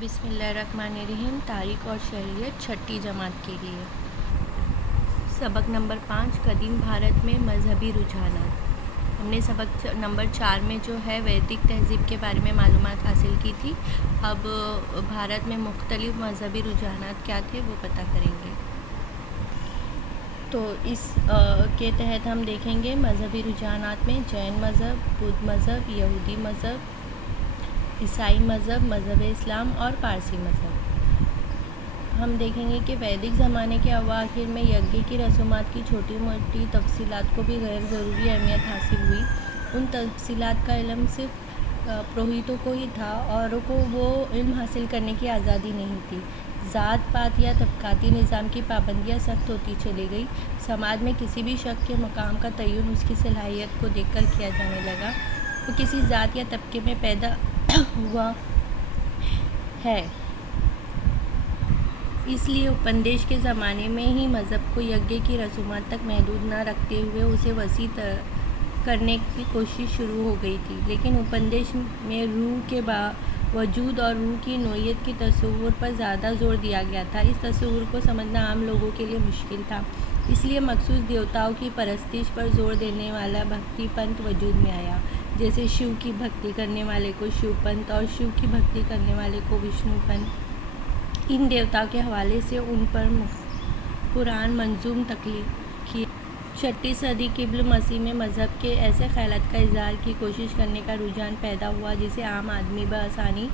بسم اللہ الرحمن الرحیم۔ تاریخ اور شہریت چھٹی جماعت کے لیے سبق نمبر 5 قدیم بھارت میں مذہبی رجحانات۔ ہم نے سبق نمبر 4 میں جو ہے ویدک تہذیب کے بارے میں معلومات حاصل کی تھی۔ اب بھارت میں مختلف مذہبی رجحانات کیا تھے وہ پتہ کریں گے۔ تو اس کے تحت ہم دیکھیں گے مذہبی رجحانات میں جین مذہب، بدھ مذہب، یہودی مذہب، عیسائی مذہب، مذہب اسلام اور پارسی مذہب۔ ہم دیکھیں گے کہ ویدک زمانے کے اواخر میں یجنہ کی رسومات کی چھوٹی موٹی تفصیلات کو بھی غیر ضروری اہمیت حاصل ہوئی۔ ان تفصیلات کا علم صرف پروہتوں کو ہی تھا، اوروں کو وہ علم حاصل کرنے کی آزادی نہیں تھی۔ ذات پات یا طبقاتی نظام کی پابندیاں سخت ہوتی چلی گئی۔ سماج میں کسی بھی شخص کے مقام کا تعین اس کی صلاحیت کو دیکھ کر کیا جانے لگا۔ وہ کسی ذات یا طبقے میں پیدا ہوا ہے، اس لیے اپندیش کے زمانے میں ہی مذہب کو یجنہ کی رسومات تک محدود نہ رکھتے ہوئے اسے وسیع کرنے کی کوشش شروع ہو گئی تھی۔ لیکن اپندیش میں روح کے وجود اور روح کی نوعیت کے تصور پر زیادہ زور دیا گیا تھا۔ اس تصور کو سمجھنا عام لوگوں کے لیے مشکل تھا، اس لیے مخصوص دیوتاؤں کی پرستش پر زور دینے والا بھکتی پنتھ وجود میں آیا، جیسے شیو کی بھکتی کرنے والے کو شیو پنتھ اور شیو کی بھکتی کرنے والے کو وشنو پنتھ۔ ان دیوتاؤں کے حوالے سے ان پر پران منظوم تخلیق کیے۔ 6 صدی قبل مسیح میں مذہب کے ایسے خیالات کا اظہار کی کوشش کرنے کا رجحان پیدا ہوا جسے عام آدمی بآسانی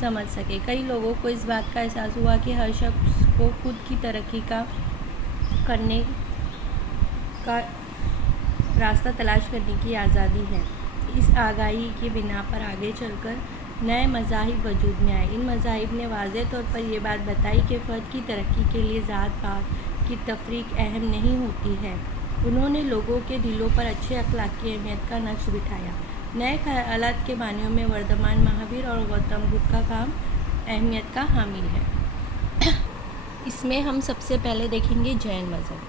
سمجھ سکے۔ کئی لوگوں کو اس بات کا احساس ہوا کہ ہر شخص کو خود کی ترقی کرنے کا راستہ تلاش کرنے کی آزادی ہے۔ اس آگاہی کی بنا پر آگے چل کر نئے مذاہب وجود میں آئے۔ ان مذاہب نے واضح طور پر یہ بات بتائی کہ فرد کی ترقی کے لیے ذات پات کی تفریق اہم نہیں ہوتی ہے۔ انہوں نے لوگوں کے دلوں پر اچھے اخلاق کی اہمیت کا نقش بٹھایا۔ نئے خیالات کے بانیوں میں وردھمان مہاویر اور گوتم بدھ کا کام اہمیت کا حامل ہے۔ اس میں ہم سب سے پہلے دیکھیں گے جین مذہب۔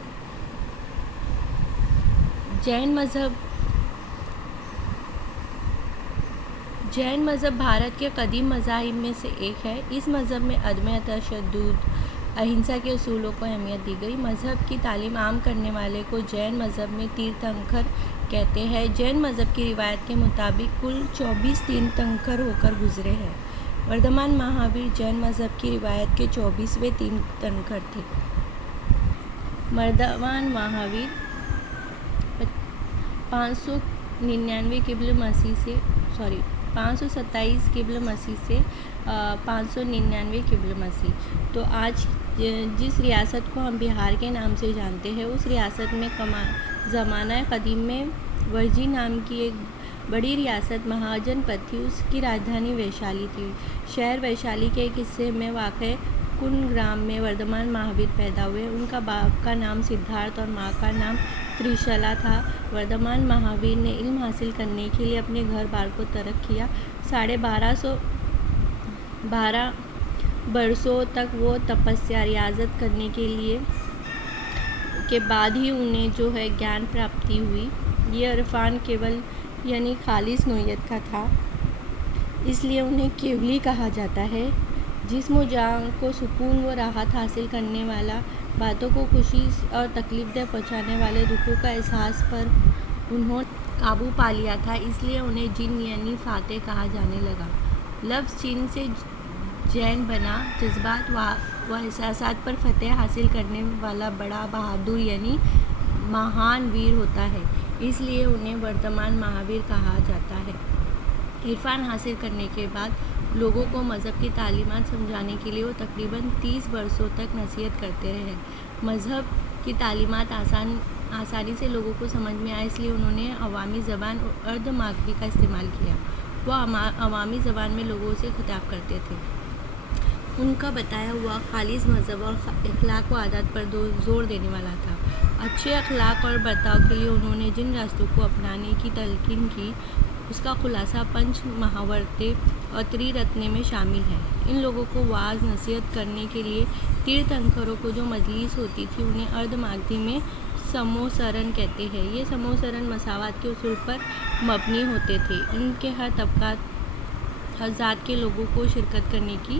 جین مذہب بھارت کے قدیم مذاہب میں سے ایک ہے۔ اس مذہب میں عدم تشدد، اہنسا کے اصولوں کو اہمیت دی گئی۔ مذہب کی تعلیم عام کرنے والے کو جین مذہب میں تیرتھنکر کہتے ہیں۔ جین مذہب کی روایت کے مطابق کل 24 تیرتھنکر ہو کر گزرے ہیں۔ وردھمان مہاویر جین مذہب کی روایت کے 24ویں تیرتھنکر تھے۔ وردھمان مہاویر 527 قبل مسیح سے 599 قبل مسیح۔ تو آج جس ریاست کو ہم بہار کے نام سے جانتے ہیں، اس ریاست میں زمانہ قدیم میں ورجی نام کی ایک بڑی ریاست مہاجن پد تھی۔ اس کی راجدھانی ویشالی تھی۔ شہر ویشالی کے ایک حصے میں واقع کن گرام میں وردھمان مہاویر پیدا ہوئے۔ ان کا باپ کا نام سدھارتھ اور ماں کا نام تریشلا تھا۔ وردھمان مہاویر نے علم حاصل کرنے کے لیے اپنے گھر بار کو ترک کیا۔ 12.5 برسوں تک وہ تپسیا ریاضت کرنے کے بعد ہی انہیں جو ہے گیان پراپتی ہوئی۔ یہ عرفان کیول یعنی خالص نوعیت کا تھا، اس لیے انہیں کیولی کہا جاتا ہے۔ جسم و جان کو سکون و راحت حاصل کرنے والا، باتوں کو خوشی اور تکلیف دہ پہنچانے والے دکھوں کا احساس پر انہوں نے قابو پا لیا تھا، اس لیے انہیں جن یعنی فاتح کہا جانے لگا۔ لفظ چین سے جین بنا۔ جذبات و احساسات پر فتح حاصل کرنے والا بڑا بہادر یعنی مہان ویر ہوتا ہے، اس لیے انہیں وردھمان مہاویر کہا جاتا ہے۔ عرفان حاصل کرنے کے بعد لوگوں کو مذہب کی تعلیمات سمجھانے کے لیے وہ تقریباً 30 برسوں تک نصیحت کرتے رہے۔ مذہب کی تعلیمات آسانی سے لوگوں کو سمجھ میں آئے، اس لیے انہوں نے عوامی زبان ارد ماگدھی کا استعمال کیا۔ وہ عوامی زبان میں لوگوں سے خطاب کرتے تھے۔ ان کا بتایا ہوا خالص مذہب اور اخلاق و عادات پر زور دینے والا تھا۔ اچھے اخلاق اور برتاؤ کے لیے انہوں نے جن راستوں کو اپنانے کی تلقین کی، اس کا خلاصہ پنچ مہاورتے اور تری رتنے میں شامل ہے۔ ان لوگوں کو واعظ نصیحت کرنے کے لیے تیرتھنکروں کو جو مجلس ہوتی تھی، انہیں ارد ماگدھی میں سموسرن کہتے ہیں۔ یہ سموسرن مساوات کے اصول پر مبنی ہوتے تھے۔ ان کے ہر طبقات، ہر ذات کے لوگوں کو شرکت کرنے کی